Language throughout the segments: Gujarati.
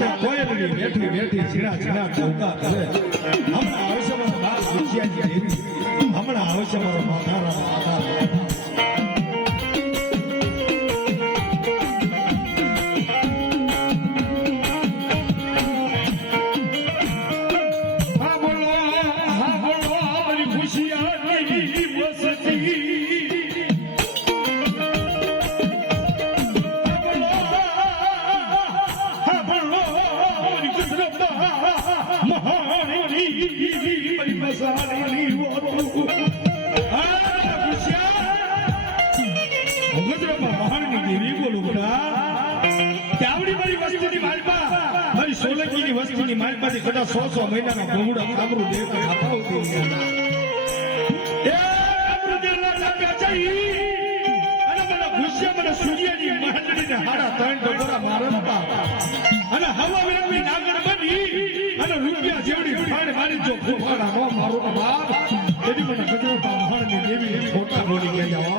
રાતે કોયલની બેઠી બેઠી ઝીણા ઝીણા ટોકા કરે. હમણાં આવશે મારા બાપ વિજયાજી દેવી, હમણાં આવશે મારો માથારા માથા. સોલંકીની વસ્તીની મારી પાસે કદાચ 100 મહિનાના ભોગડા કામરું દેવ ખાતા હોતી એ કામરું દેવના લાગ્યા જઈ અને મને ભૂસ્યા મને સૂર્યની મહાજડીને હાડા 3 ડોરા મારતા અને હવા વિરંગની નાગર બની અને રૂપિયા જેવડી ફાડ મારી જો ફોફાડા નો મારો બાપ એની મને ગજરપા મહાણની દેવી ખોટા બોલી ગયા.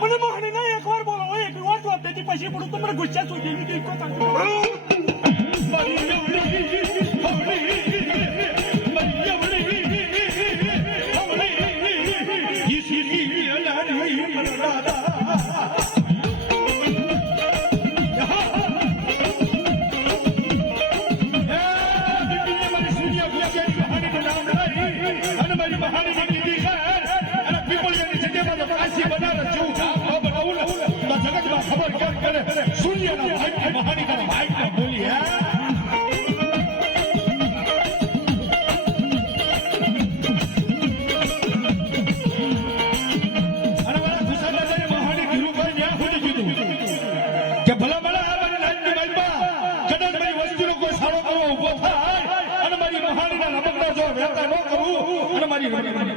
મને મહાને ના એકવાર બોલો એક વાર તો આપેથી પછી પડું તો મને ગુસ્સા સુધી ની દેખો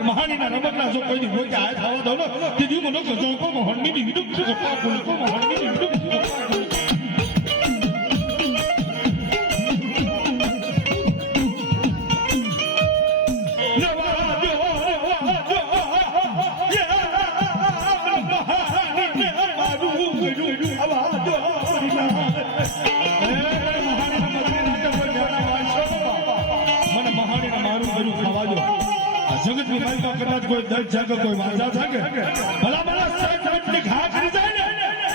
મહાનીના રમતના જો કોઈ હોય કે આ થવા દો ને તે દી મને ગજોકો મહાનની વિરુદ્ધ ગોટા બોલકો મહાનની વિરુદ્ધ જગતની માલિકા કદાચ કોઈ દર્દ જાગે કોઈ વાજા જાગે ભલા ભલા સડની ઘા કરી જાય ને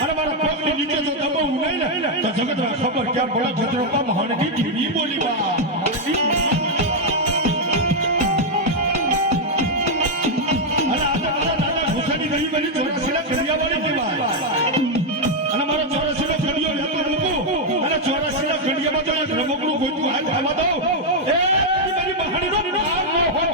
અને મારા પગની નીચે જો દબાવું નહીં ને તો જગતમાં ખબર ક્યાં પડે છત્રપા મહાનની ધીમી બોલી બા અને આ દાદા ઘુસાની નહીં બની 84 કડિયાવાળી કહેવાય અને મારો 84 કડિયો લેતો મૂકું અને 84 કડિયામાં જો એક રમકડું ગોતું હાથ આવવા દો એ મારી મહાનીનો નામ હો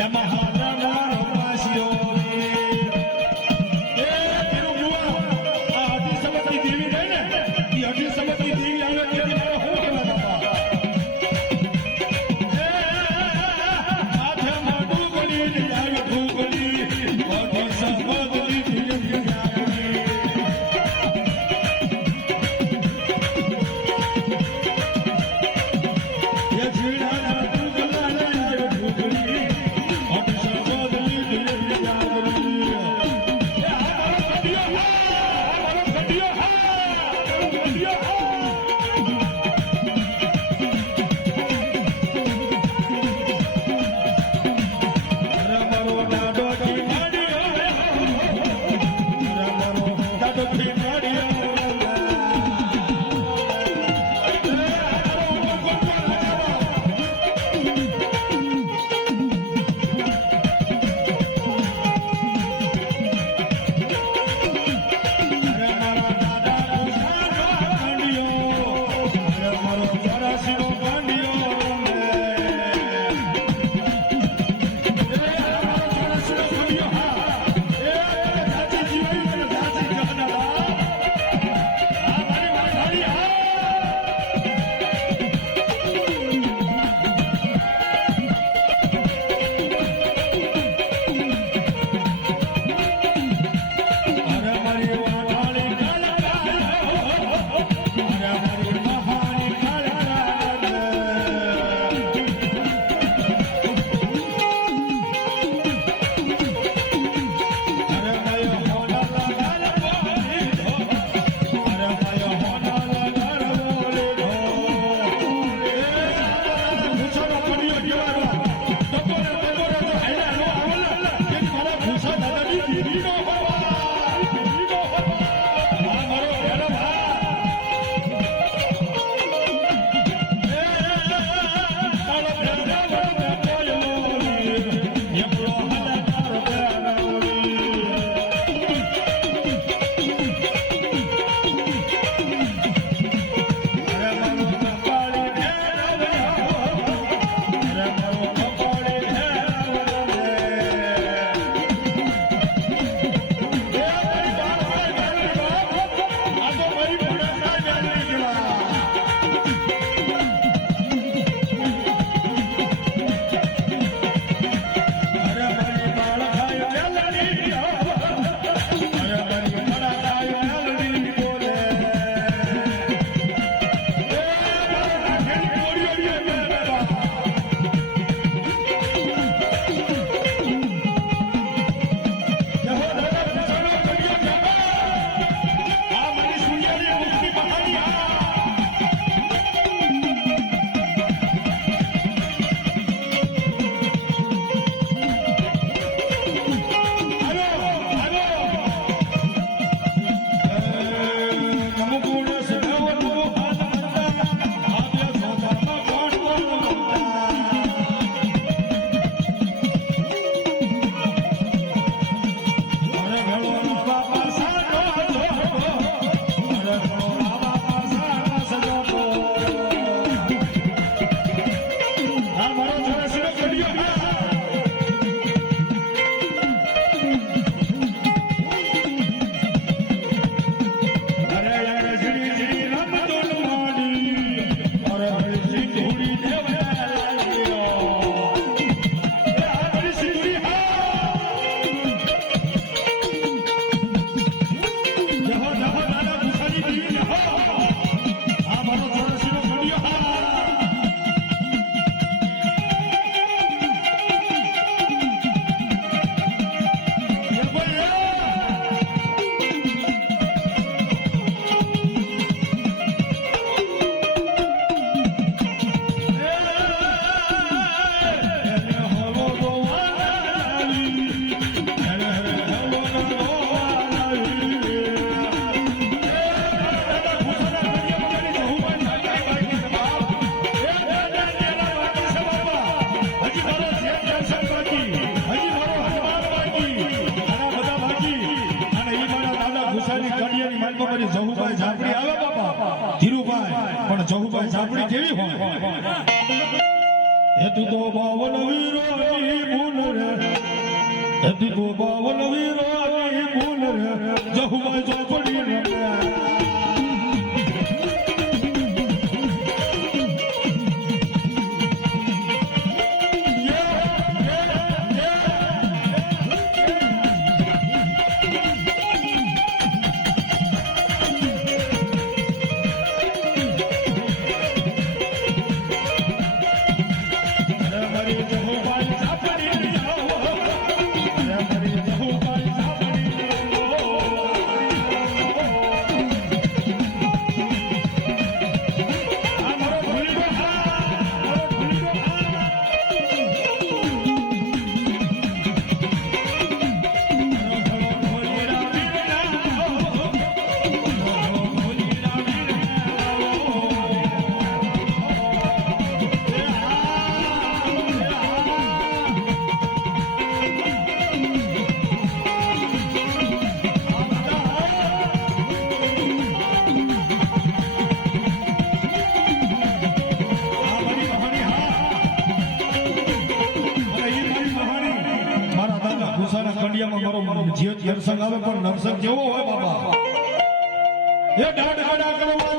Yamaha, માઇકમાં મારી જહુભાઈ ઝાપડી આવે બાપા ધીરુભાઈ પણ જહુભાઈ ઝાપડી કેવી હોય હે તું તો બાવન વીરોની ભૂલ રે હે તું તો બાવન વીરોની ભૂલ રે જહુભાઈ ઝાપડી રમ્યા મારો જીવત નરસંગ આવે પણ નરસંગ કેવો હોય બાબા એ ડાઢ ગડા કરવા